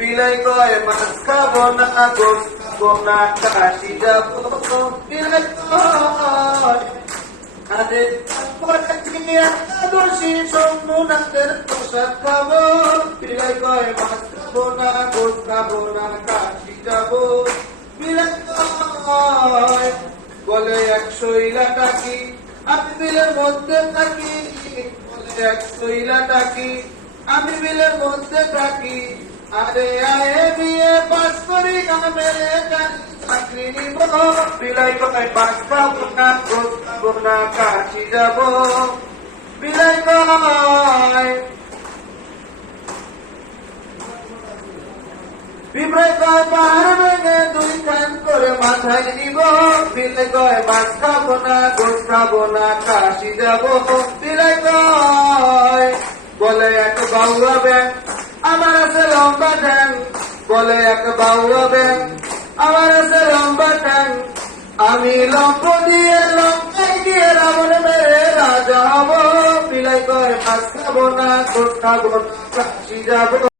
বিলাই কয় মাছ খাবো না গোস খাবো না কাশি যাবো বিলাই কয় আরে একাদশী সোমনাথের প্রসাদ খাবো বিলাই কয় মাছ খাবো না গোস খাবো না কাশি যাবো বিলাই কয় বলে 100 ইলাটা কি আমি বিলের মধ্যে থাকি বলে 100 ইলাটা কি আমি বিলের মধ্যে থাকি আরে আয়ে বিয়ে পাস করি গ্রামের চাকরি নিব বিলাই কয় পাস খাবো না গোস খাবো না কাশি যাব বিলাই কয় বিলাই কয় পাহাড় ভেঙে 2 খান করে মাথায় নিব বিলাই কয় পাস খাবো না গোস খাবো না কাশি যাব বিলাই কয় বলে এক বাউয়া ব্যাং আমার আছে লম্বা ঠ্যাং বলে এক বাউয়া ব্যাং আমার আছে লম্বা ঠ্যাং আমি লম্ব দিয়ে লম্বাই দিয়ে রাবণ মেরে রাজা হব বিলাই কয় মাছ খাবো না গোস খাবো না কাশি যাব